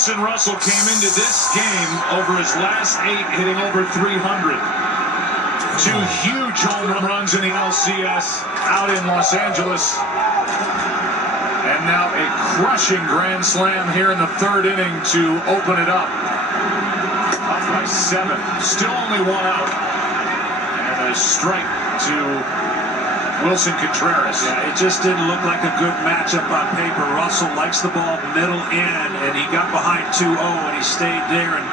Addison Russell came into this game over his last 8 hitting over 300. 2 huge home runs in the LCS out in Los Angeles. And now a crushing grand slam here in the 3rd inning to open it up. Up by 7. Still only 1 out. And a strike to Wilson Contreras. Yeah, it just didn't look like a good matchup on paper. Russell likes the ball middle in, and he got behind 2-0, and he stayed there and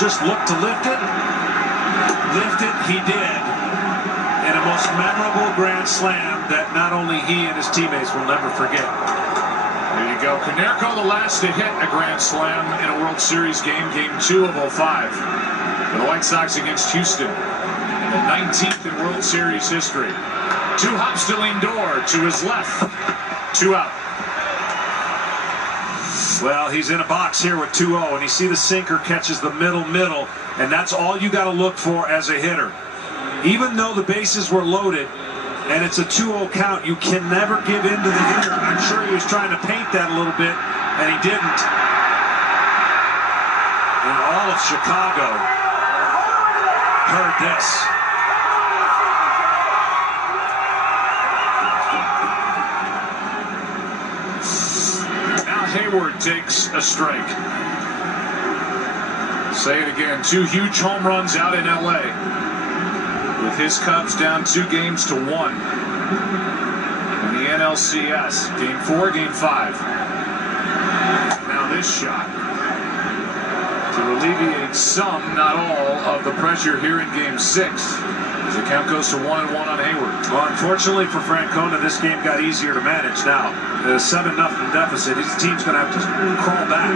just looked to lift it. Lift it, he did. And a most memorable grand slam that not only he and his teammates will never forget. There you go. Konerko, the last to hit a grand slam in a World Series game, Game 2 of 05. For the White Sox against Houston. And the 19th in World Series history. 2 hops to Lindor to his left. 2 out. Well, he's in a box here with 2-0, and you see the sinker catches the middle, and that's all you got to look for as a hitter. Even though the bases were loaded, and it's a 2-0 count, you can never give in to the hitter. I'm sure he was trying to paint that a little bit, and he didn't. And all of Chicago heard this. Hayward takes a strike. Say it again, 2 huge home runs out in LA, with his Cubs down 2 games to 1 in the NLCS. Game 4, Game 5. Now this shot to alleviate some, not all, of the pressure here in Game 6. As the count goes to 1-1 on Hayward. Well, unfortunately for Francona, this game got easier to manage now. A 7-0 deficit. His team's going to have to crawl back.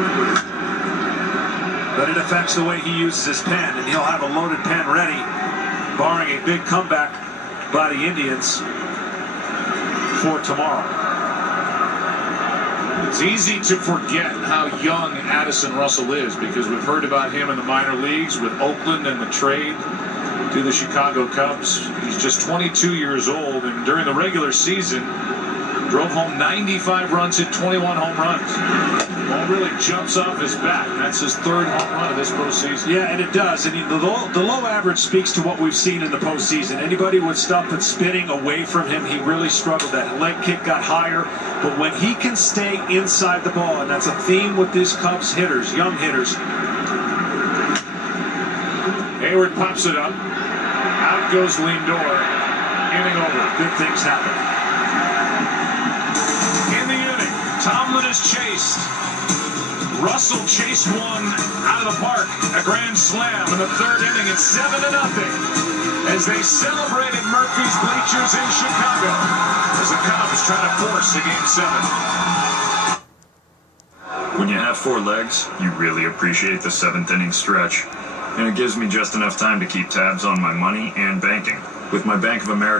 But it affects the way he uses his pen, and he'll have a loaded pen ready, barring a big comeback by the Indians for tomorrow. It's easy to forget how young Addison Russell is, because we've heard about him in the minor leagues with Oakland and the trade to the Chicago Cubs. He's just 22 years old, and during the regular season drove home 95 runs, hit 21 home runs. Ball really jumps off his bat. That's his 3rd home run of this postseason. Yeah, and it does. And the low average speaks to what we've seen in the postseason. Anybody with stuff that's spinning away from him, he really struggled. That leg kick got higher. But when he can stay inside the ball, and that's a theme with these Cubs hitters, young hitters. Hayward pops it up. Out goes Lindor. Inning over. Good things happen. In the inning, Tomlin is chased. Russell chased one out of the park. A grand slam in the 3rd inning. It's 7-0 as they celebrated Murphy's bleachers in Chicago as the Cubs try to force a Game 7. When you have 4 legs, you really appreciate the 7th inning stretch. And it gives me just enough time to keep tabs on my money and banking. With my Bank of America